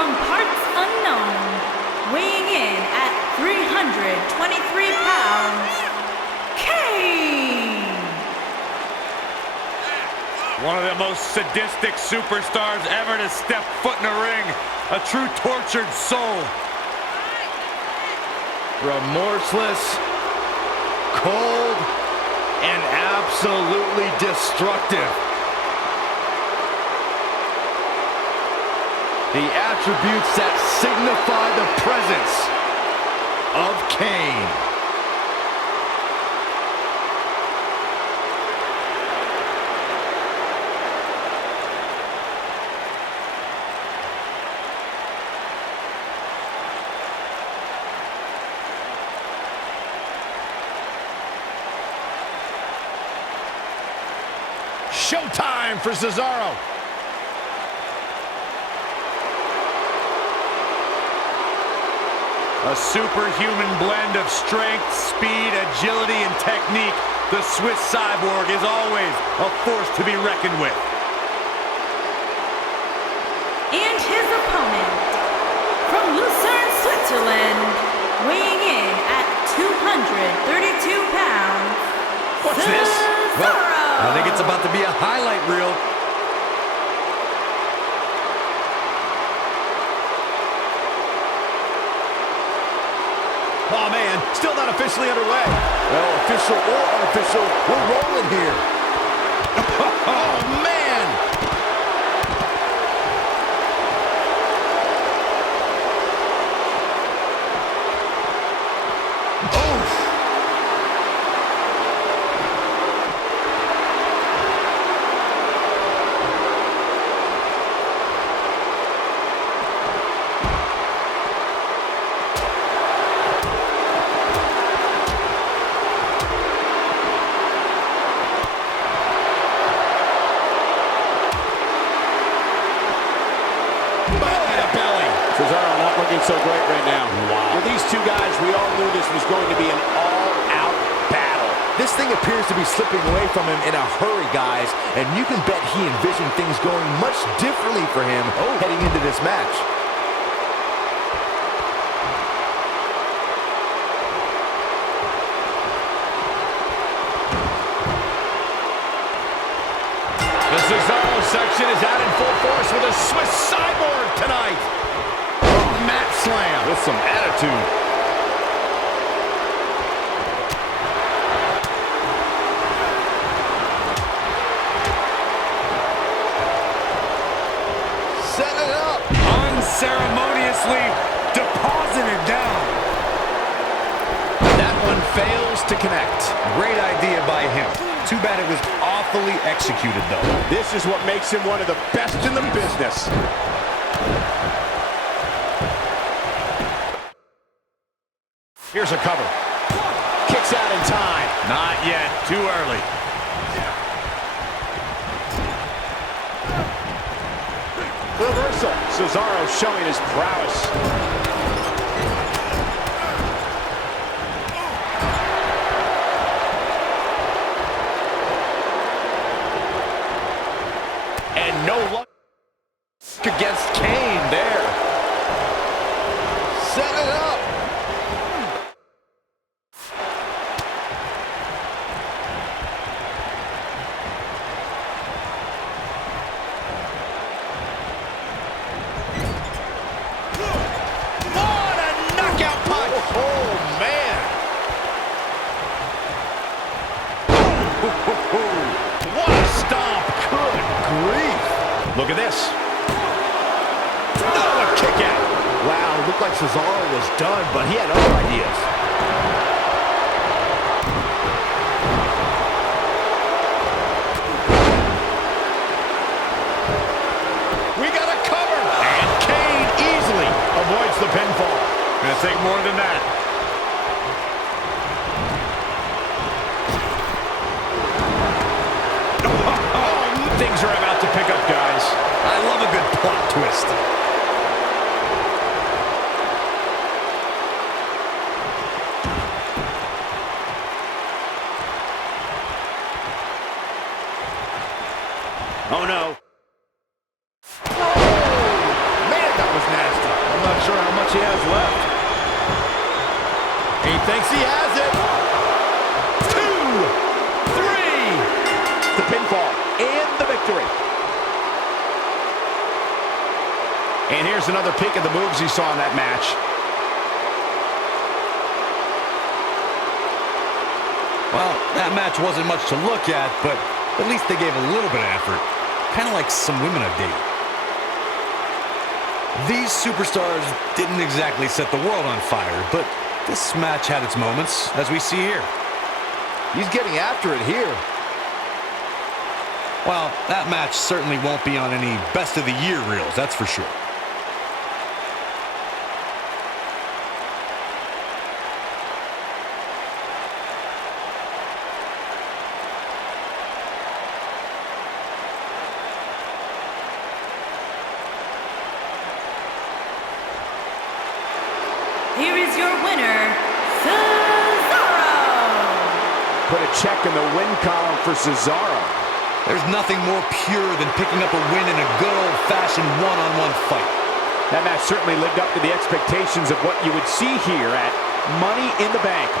from parts unknown, weighing in at 323 pounds, Kane! One of the most sadistic superstars ever to step foot in a ring. A true tortured soul. Remorseless, cold, and absolutely destructive. The attributes that signify the presence of Kane. Showtime for Cesaro. A superhuman blend of strength, speed, agility, and technique. The Swiss Cyborg is always a force to be reckoned with. And his opponent, from Lucerne, Switzerland, weighing in at 232 pounds, What's this? Cesaro! I think it's about to be a highlight reel. Oh, man, still not officially underway. Well, official or unofficial, we're rolling here. Oh, man! Oh! Cesaro not looking so great right now. Wow. With these two guys, we all knew this was going to be an all-out battle. This thing appears to be slipping away from him in a hurry, guys, and you can bet he envisioned things going much differently for him heading into this match. The Cesaro section is out in full force with a Swiss Cyborg tonight. Mat slam with some attitude. Set it up. Unceremoniously deposited down. That one fails to connect. Great idea by him. Too bad it was awfully executed, though. This is what makes him one of the best in the business. Here's a cover. Kicks out in time. Not yet. Too early. Reversal. Cesaro showing his prowess. And no luck Against Kane there. Set it up. What a knockout punch! Oh, man! What a stomp! Good grief! Look at this. Oh, a kick out! Wow, it looked like Cesaro was done, but he had other ideas. We got a cover! And Kane easily avoids the pinfall. Gonna take more than that. Oh, things are about to pick up, guys. I love a good plot twist. Oh, no. Oh, man, that was nasty. he has it. 2, 3. The pinfall and the victory. And here's another peek at the moves he saw in that match. Well, that match wasn't much to look at, but at least they gave a little bit of effort. Kind of like some women I've dated. These superstars didn't exactly set the world on fire, but this match had its moments, as we see here. He's getting after it here. Well, that match certainly won't be on any best of the year reels, that's for sure. Here is your winner, Cesaro! Put a check in the win column for Cesaro. There's nothing more pure than picking up a win in a good old-fashioned one-on-one fight. That match certainly lived up to the expectations of what you would see here at Money in the Bank.